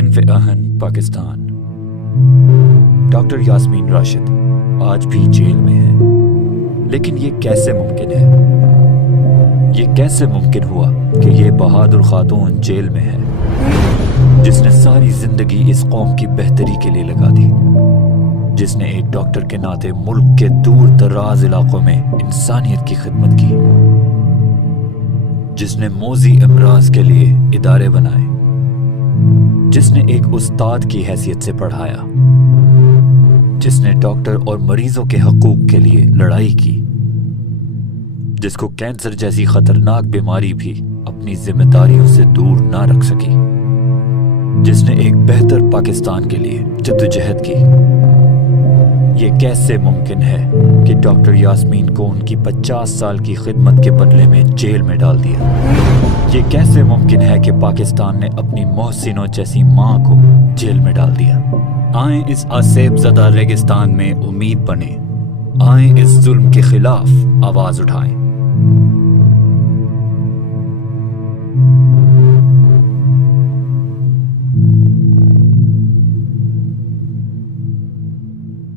सिन्फ आहन Pakistan. Doctor Yasmin Rashid आज भी jail में है, लेकिन ये कैसे मुमकिन है? ये कैसे मुमकिन हुआ कि ये बहादुर खातून जेल में है, जिसने सारी जिंदगी इस कौम की बेहतरी के लिए लगा दी, जिसने एक डॉक्टर के नाते मुल्क के दूर दराज इलाकों में इंसानियत की खिदमत की, जिसने मोजी अमराज के लिए इदारे बनाए, जिसने एक उस्ताद की हैसियत से पढ़ाया, जिसने डॉक्टर और मरीजों के हकूक के लिए लड़ाई की, जिसको कैंसर जैसी खतरनाक बीमारी भी अपनी जिम्मेदारियों से दूर ना रख सकी, जिसने एक बेहतर पाकिस्तान के लिए जद्दोजहद की। ये कैसे मुमकिन है कि डॉक्टर यास्मीन को उनकी 50 साल की खिदमत के बदले में जेल में डाल दिया? ये कैसे मुमकिन है कि पाकिस्तान ने अपनी मोहसिनों जैसी माँ को जेल में डाल दिया? आए इस आसेब ज़दा रेगिस्तान में उम्मीद बने, आए इस जुल्म के खिलाफ आवाज उठाएं।